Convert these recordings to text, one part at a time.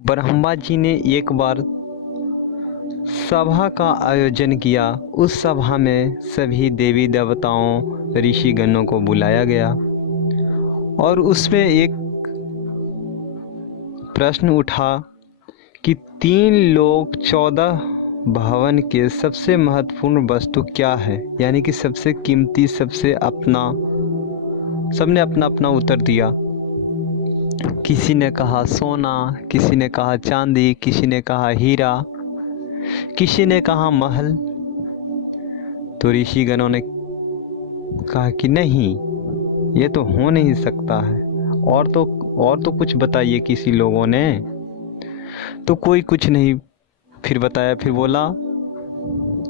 ब्रह्मा जी ने एक बार सभा का आयोजन किया। उस सभा में सभी देवी देवताओं ऋषिगणों को बुलाया गया और उसमें एक प्रश्न उठा कि 3 लोक 14 भवन के सबसे महत्वपूर्ण वस्तु क्या है, यानी कि सबसे कीमती, सबने अपना अपना उत्तर दिया। किसी ने कहा सोना, किसी ने कहा चांदी, किसी ने कहा हीरा, किसी ने कहा महल। तो ऋषिगणों ने कहा कि नहीं, ये तो हो नहीं सकता है, और तो कुछ बताइए। किसी लोगों ने तो कोई कुछ नहीं फिर बताया। फिर बोला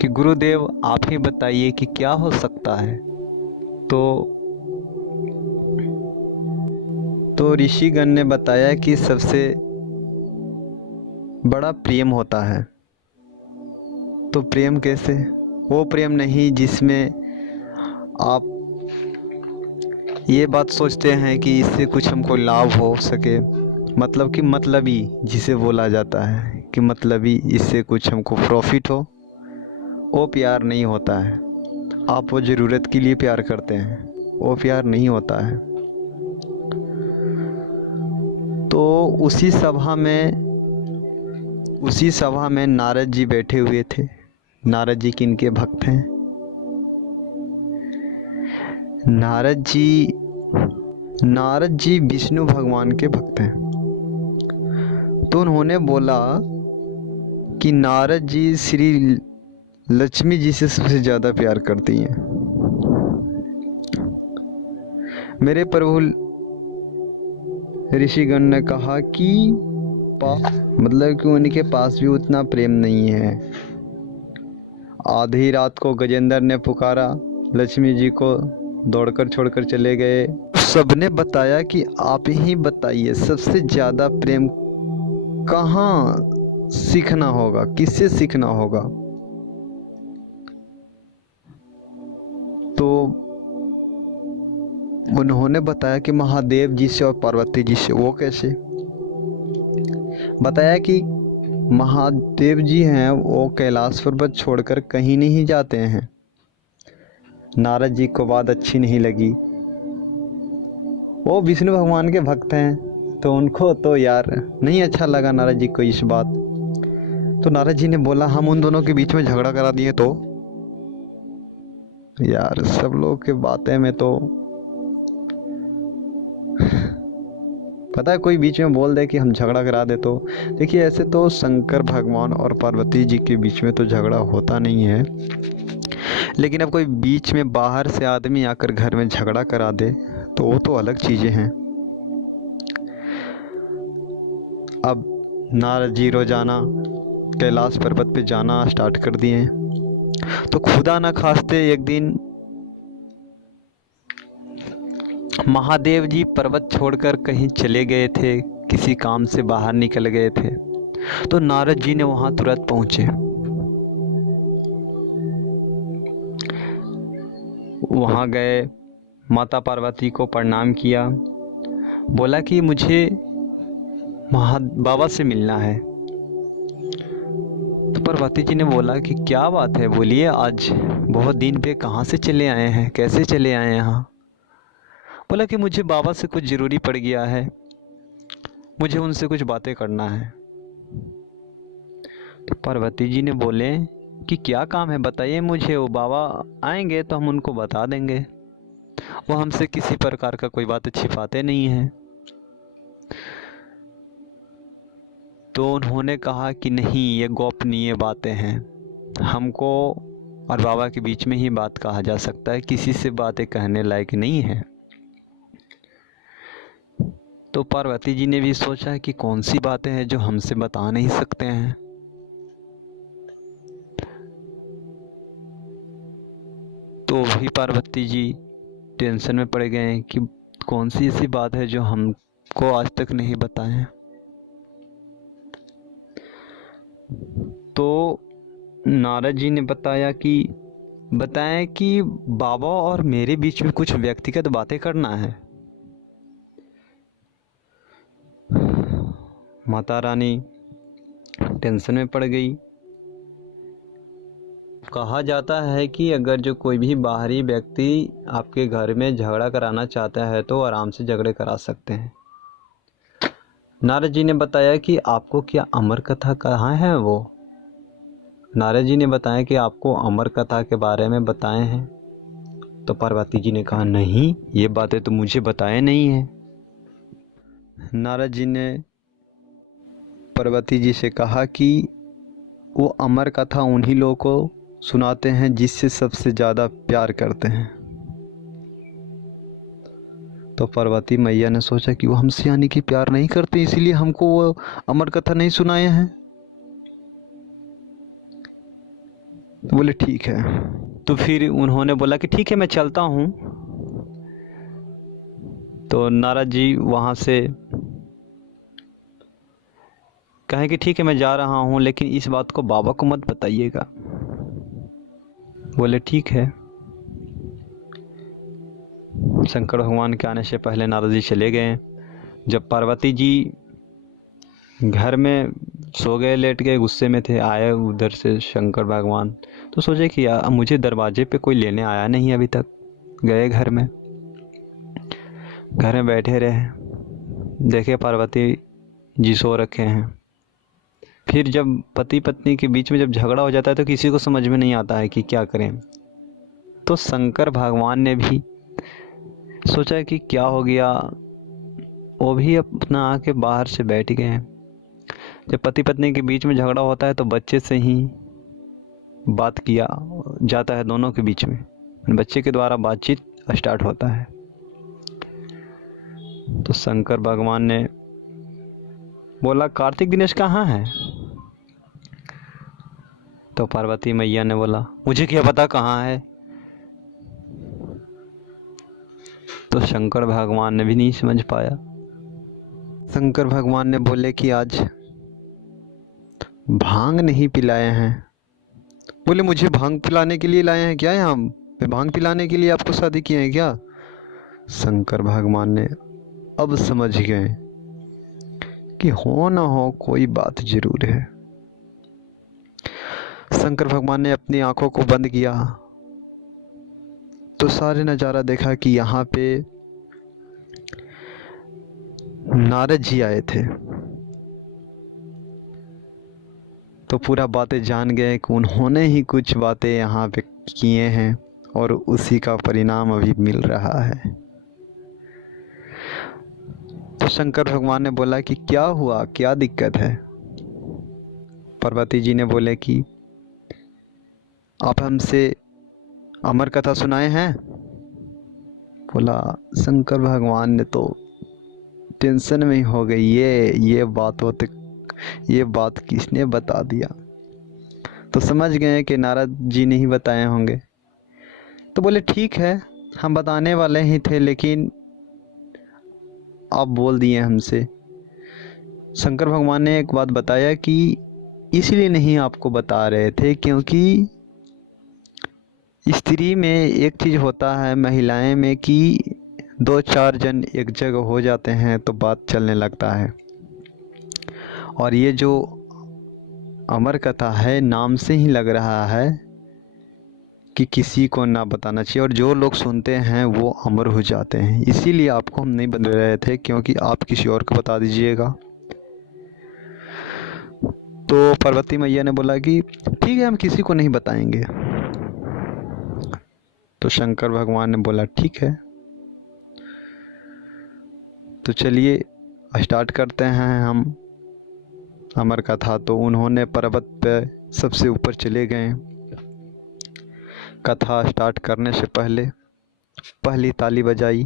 कि गुरुदेव आप ही बताइए कि क्या हो सकता है। तो ऋषिगण ने बताया कि सबसे बड़ा प्रेम होता है। तो प्रेम कैसे? वो प्रेम नहीं जिसमें आप ये बात सोचते हैं कि इससे कुछ हमको लाभ हो सके, मतलब कि मतलबी जिसे बोला जाता है कि मतलबी, इससे कुछ हमको प्रॉफिट हो, वो प्यार नहीं होता है। आप वो ज़रूरत के लिए प्यार करते हैं, वो प्यार नहीं होता है। तो उसी सभा में नारद जी बैठे हुए थे। नारद जी किनके भक्त हैं? नारद जी विष्णु भगवान के भक्त हैं। तो उन्होंने बोला कि नारद जी श्री लक्ष्मी जी से सबसे ज़्यादा प्यार करती हैं। मेरे प्रभु ऋषिगण ने कहा कि मतलब कि उनके पास भी उतना प्रेम नहीं है। आधी रात को गजेंद्र ने पुकारा, लक्ष्मी जी को दौड़कर छोड़कर चले गए। सबने बताया कि आप ही बताइए सबसे ज़्यादा प्रेम कहाँ सीखना होगा, किससे सीखना होगा? तो उन्होंने बताया कि महादेव जी से और पार्वती जी से। वो कैसे? बताया कि महादेव जी हैं, वो कैलाश पर्वत छोड़कर कहीं नहीं जाते हैं। नारद जी को बात अच्छी नहीं लगी। वो विष्णु भगवान के भक्त हैं, तो उनको तो यार नहीं अच्छा लगा नारद जी को इस बात। तो नारद जी ने बोला हम उन दोनों के बीच में झगड़ा करा दिए तो? यार सब लोग के बातें में तो पता है, कोई बीच में बोल दे कि हम झगड़ा करा दे तो देखिए, ऐसे तो शंकर भगवान और पार्वती जी के बीच में तो झगड़ा होता नहीं है, लेकिन अब कोई बीच में बाहर से आदमी आकर घर में झगड़ा करा दे तो वो तो अलग चीज़ें हैं। अब नारद जी रोजाना कैलाश पर्वत पे जाना स्टार्ट कर दिए। तो खुदा न खास्ते एक दिन महादेव जी पर्वत छोड़कर कहीं चले गए थे, किसी काम से बाहर निकल गए थे। तो नारद जी ने वहां तुरंत पहुंचे। वहां गए, माता पार्वती को प्रणाम किया, बोला कि मुझे बाबा से मिलना है। तो पार्वती जी ने बोला कि क्या बात है, बोलिए, आज बहुत दिन पे कहाँ से चले आए हैं, कैसे चले आए हैं यहाँ? बोला कि मुझे बाबा से कुछ ज़रूरी पड़ गया है, मुझे उनसे कुछ बातें करना है। तो पार्वती जी ने बोले कि क्या काम है, बताइए मुझे, वो बाबा आएंगे तो हम उनको बता देंगे, वो हमसे किसी प्रकार का कोई बात छिपाते नहीं हैं। तो उन्होंने कहा कि नहीं, ये गोपनीय बातें हैं, हमको और बाबा के बीच में ही बात कहा जा सकता है, किसी से बातें कहने लायक नहीं है। तो पार्वती जी ने भी सोचा कि कौन सी बातें हैं जो हमसे बता नहीं सकते हैं। तो भी पार्वती जी टेंशन में पड़ गए कि कौन सी ऐसी बात है जो हमको आज तक नहीं बताएं। तो नारद जी ने बताया कि बाबा और मेरे बीच में कुछ व्यक्तिगत बातें करना है। माता रानी टेंशन में पड़ गई। कहा जाता है कि अगर जो कोई भी बाहरी व्यक्ति आपके घर में झगड़ा कराना चाहता है तो आराम से झगड़े करा सकते हैं। नारद जी ने बताया कि आपको क्या अमर कथा कहाँ है वो। नारद जी ने बताया कि आपको अमर कथा के बारे में बताए हैं। तो पार्वती जी ने कहा नहीं, ये बातें तो मुझे बताए नहीं है। नारद जी ने पार्वती जी से कहा कि वो अमर कथा उन्हीं लोगों को सुनाते हैं जिससे सबसे ज़्यादा प्यार करते हैं। तो पार्वती मैया ने सोचा कि वो हमसे यानी कि प्यार नहीं करते, इसीलिए हमको वो अमर कथा नहीं सुनाए हैं। तो बोले ठीक है। तो फिर उन्होंने बोला कि ठीक है मैं चलता हूँ। तो नारद जी वहाँ से कहे कि ठीक है मैं जा रहा हूँ, लेकिन इस बात को बाबा को मत बताइएगा। बोले ठीक है। शंकर भगवान के आने से पहले नारद जी चले गए। जब पार्वती जी घर में सो गए, लेट गए, गुस्से में थे, आए उधर से शंकर भगवान, तो सोचे कि यार मुझे दरवाजे पे कोई लेने आया नहीं अभी तक। गए घर में बैठे रहे, देखे पार्वती जी सो रखे हैं। फिर जब पति पत्नी के बीच में जब झगड़ा हो जाता है तो किसी को समझ में नहीं आता है कि क्या करें। तो शंकर भगवान ने भी सोचा कि क्या हो गया, वो भी अपना आके बाहर से बैठ गए। जब पति पत्नी के बीच में झगड़ा होता है तो बच्चे से ही बात किया जाता है, दोनों के बीच में बच्चे के द्वारा बातचीत स्टार्ट होता है। तो शंकर भगवान ने बोला कार्तिक दिनेश कहाँ है। तो पार्वती मैया ने बोला मुझे क्या पता कहाँ है। तो शंकर भगवान ने भी नहीं समझ पाया। शंकर भगवान ने बोले कि आज भांग नहीं पिलाए हैं। बोले मुझे भांग पिलाने के लिए लाए हैं क्या यहाँ? मैं भांग पिलाने के लिए आपको शादी किए हैं क्या? शंकर भगवान ने अब समझ गए कि हो ना हो कोई बात जरूर है। शंकर भगवान ने अपनी आंखों को बंद किया तो सारे नज़ारा देखा कि यहाँ पे नारद जी आए थे। तो पूरा बातें जान गए कि उन्होंने ही कुछ बातें यहाँ पे किए हैं और उसी का परिणाम अभी मिल रहा है। तो शंकर भगवान ने बोला कि क्या हुआ, क्या दिक्कत है? पार्वती जी ने बोले कि आप हमसे अमर कथा सुनाए हैं। बोला शंकर भगवान ने तो टेंशन में ही हो गई, ये बात किसने बता दिया। तो समझ गए कि नारद जी ने ही बताए होंगे। तो बोले ठीक है हम बताने वाले ही थे, लेकिन आप बोल दिए हमसे। शंकर भगवान ने एक बात बताया कि इसलिए नहीं आपको बता रहे थे क्योंकि स्त्री में एक चीज़ होता है, महिलाएं में, कि 2-4 जन एक जगह हो जाते हैं तो बात चलने लगता है। और ये जो अमर कथा है नाम से ही लग रहा है कि किसी को ना बताना चाहिए, और जो लोग सुनते हैं वो अमर हो जाते हैं। इसीलिए आपको हम नहीं बता रहे थे क्योंकि आप किसी और को बता दीजिएगा। तो पार्वती मैया ने बोला कि ठीक है हम किसी को नहीं बताएंगे। तो शंकर भगवान ने बोला ठीक है तो चलिए स्टार्ट करते हैं हम अमर कथा। तो उन्होंने पर्वत पे सबसे ऊपर चले गए। कथा स्टार्ट करने से पहले पहली ताली बजाई।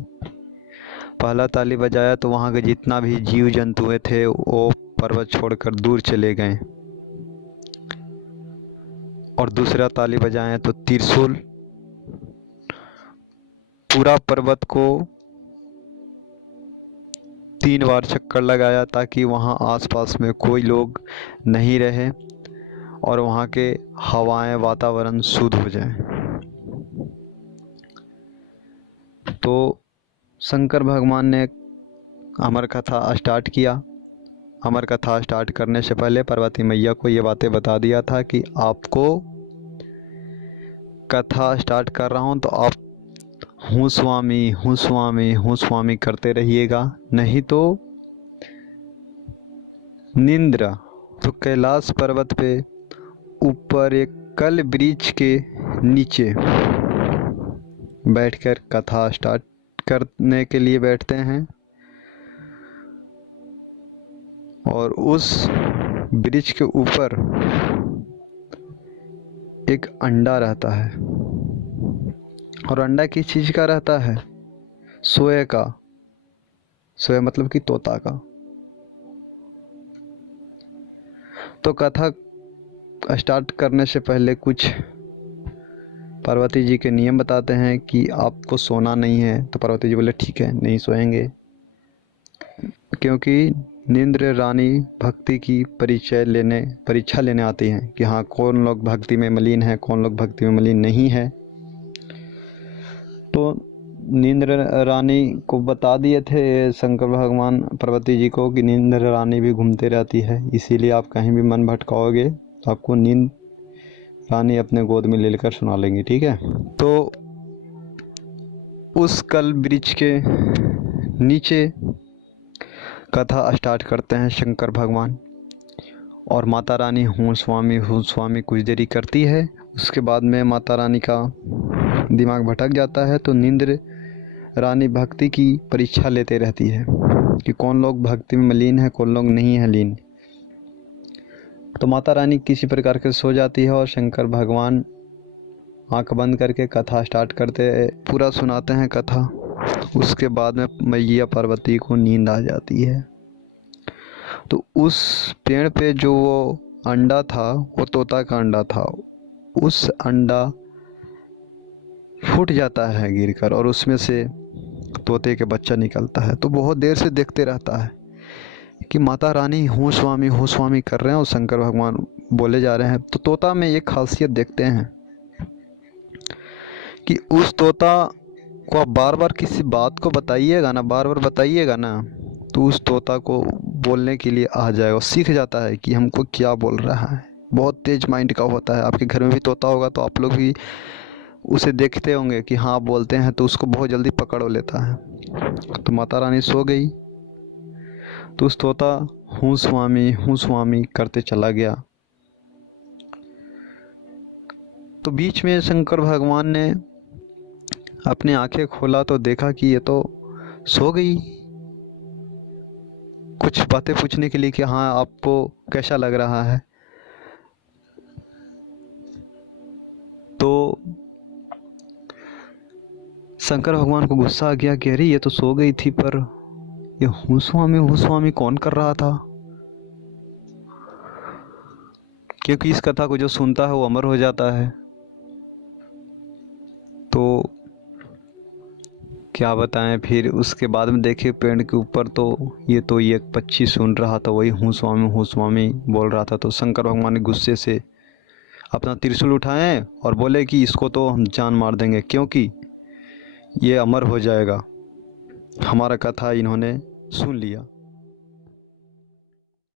पहला ताली बजाया तो वहाँ के जितना भी जीव जंतु थे वो पर्वत छोड़कर दूर चले गए। और दूसरा ताली बजाए तो त्रिशूल पूरा पर्वत को 3 बार चक्कर लगाया ताकि वहाँ आसपास में कोई लोग नहीं रहे और वहाँ के हवाएं वातावरण शुद्ध हो जाए। तो शंकर भगवान ने अमर कथा स्टार्ट किया। अमर कथा स्टार्ट करने से पहले पार्वती मैया को ये बातें बता दिया था कि आपको कथा स्टार्ट कर रहा हूँ तो आप हूँ स्वामी हूँ स्वामी हूँ स्वामी करते रहिएगा, नहीं तो निंद्र तो कैलाश पर्वत पे ऊपर एक कल वृक्ष के नीचे बैठकर कथा स्टार्ट करने के लिए बैठते हैं और उस वृक्ष के ऊपर एक अंडा रहता है। और अंडा किस चीज़ का रहता है? सोए का। सोए मतलब कि तोता का। तो कथा स्टार्ट करने से पहले कुछ पार्वती जी के नियम बताते हैं कि आपको सोना नहीं है। तो पार्वती जी बोले ठीक है, नहीं सोएंगे, क्योंकि निंद्र रानी भक्ति की परीक्षा लेने आती हैं कि हाँ कौन लोग भक्ति में मलीन है, कौन लोग भक्ति में मलीन नहीं है। तो निंद्र रानी को बता दिए थे शंकर भगवान पार्वती जी को कि निंद्र रानी भी घूमते रहती है, इसीलिए आप कहीं भी मन भटकाओगे तो आपको नींद रानी अपने गोद में ले लेकर सुना लेंगी, ठीक है। तो उस कल वृक्ष के नीचे कथा स्टार्ट करते हैं शंकर भगवान, और माता रानी हूँ स्वामी कुछ देरी करती है। उसके बाद में माता रानी का दिमाग भटक जाता है, तो निंद्र रानी भक्ति की परीक्षा लेते रहती है कि कौन लोग भक्ति में मलीन है, कौन लोग नहीं है लीन। तो माता रानी किसी प्रकार के सो जाती है और शंकर भगवान आंख बंद करके कथा स्टार्ट करते पूरा सुनाते हैं कथा। उसके बाद में मैया पार्वती को नींद आ जाती है। तो उस पेड़ पे जो वो अंडा था वो तोता का अंडा था, उस अंडा फूट जाता है गिरकर और उसमें से तोते के बच्चा निकलता है। तो बहुत देर से देखते रहता है कि माता रानी हूँ स्वामी कर रहे हैं और शंकर भगवान बोले जा रहे हैं। तो तोता में एक खासियत देखते हैं कि उस तोता को आप बार बार किसी बात को बताइएगा ना, बार बार बताइएगा ना, तो उस तोता को बोलने के लिए आ जाएगा, सीख जाता है कि हमको क्या बोल रहा है। बहुत तेज माइंड का होता है। आपके घर में भी तोता होगा तो आप लोग भी उसे देखते होंगे कि हाँ बोलते हैं, तो उसको बहुत जल्दी पकड़ लेता है। तो माता रानी सो गई, तो उस तोता हूँ स्वामी करते चला गया। तो बीच में शंकर भगवान ने अपनी आंखें खोला तो देखा कि ये तो सो गई, कुछ बातें पूछने के लिए कि हाँ आपको कैसा लग रहा है। तो शंकर भगवान को गुस्सा आ गया कि अरे ये तो सो गई थी, पर ये हूँ स्वामी कौन कर रहा था। क्योंकि इस कथा को जो सुनता है वो अमर हो जाता है। तो क्या बताएं, फिर उसके बाद में देखे पेड़ के ऊपर तो ये पक्षी सुन रहा था, वही हूँ स्वामी बोल रहा था। तो शंकर भगवान ने गुस्से से अपना त्रिशूल उठाए और बोले कि इसको तो हम जान मार देंगे, क्योंकि ये अमर हो जाएगा, हमारा कथा इन्होंने सुन लिया।